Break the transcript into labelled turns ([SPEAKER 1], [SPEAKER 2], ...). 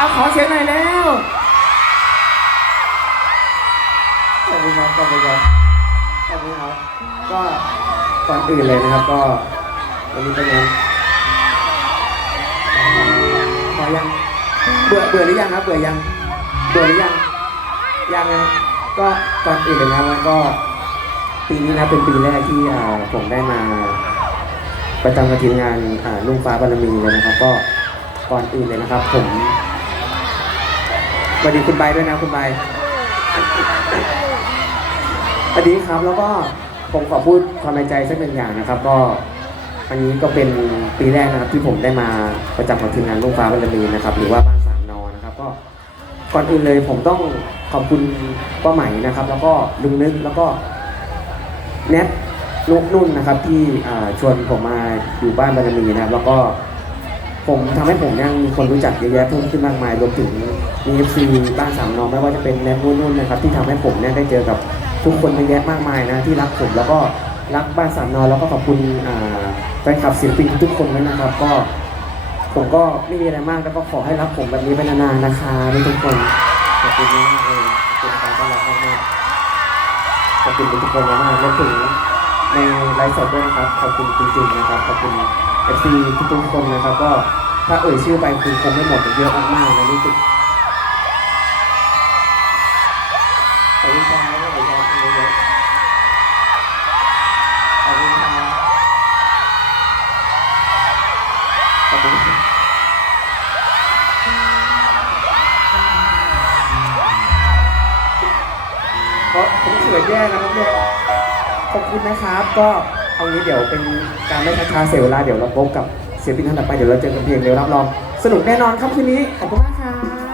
[SPEAKER 1] เสียงหน่อยแล้วขอบคุณครับขอบคุณครับขอบคุณครับ ก็ก่อนอื่นเลยนะครับก็วันนี้เป็นไงพอยังเบื่อเบื่อหรือยังครับเบื่อยังเบื่อหรือยังยังนะก็ก่อนอื่นเลยนะครับแล้วก็ปีนี้นะเป็นปีแรกที่อ่าผมได้มาประจำกับทีมงานอ่าลุงฟ้าบารมีเลยนะครับ ก็ก่อนอื่นเลยนะครับ ผม สวัสดีคุณใบด้วยนะคุณใบสวัสดีครับแล้วก็ผมขอพูดความในใจสักหนึ่งอย่างนะครับ ก็อันนี้ก็เป็นปีแรกนะครับที่ผมได้มาประจำกับทีมงานลุงฟ้าบารมีนะครับ หรือว่าบ้านสามนอนะครับ ก็ก่อนอื่นเลยผมต้องขอบคุณป้าใหม่นะครับ แล้วก็ลุงนึกแล้วก็แนทนุกนุ่นนะครับ ที่ชวนผมมาอยู่บ้านบารมีนะครับ แล้วก็ผมทำให้ผมยังมีคนรู้จักเยอะแยะเพิ่มขึ้นมากมายรวมถึง มีเอฟซีบ้านสามน้องไม่ว่าจะเป็นแนทนุ่นนุ่นนะครับที่ทำให้ผมเนี่ยได้เจอกับทุกคนเยอะแยะมากมายนะที่รักผมแล้วก็รักบ้านสามนอนแล้วก็ขอบคุณแฟนคลับศิลปินทุกคนด้วยนะครับ ก็ผมก็ไม่มีอะไรมากแล้วก็ขอให้รักผมแบบนี้ไปนานๆนะคะทุกคนขอบคุณมากเลยขอบคุณการต้อนรับมากขอบคุณทุกคนมากๆรวมถึงในไลฟ์สดด้วยนะครับขอบคุณจริงๆนะครับขอบคุณเอฟซีทุกคนนะครับ ก็ถ้าเอ่ยชื่อไปคือคงไม่หมดเยอะมากๆนะรู้สึก เพราะผมเสือแย่นะครับเนี่ยขอบคุณนะครับ ก็เอางี้เดี๋ยวเป็นการไม่ค้าๆเสียเวลาเดี๋ยวเราพบกับศิลปินท่านต่อไปเดี๋ยวเราเจอกันเพลงเดี๋ยวรับรอง สนุกแน่นอนครับคืนนี้ขอบคุณมากครับ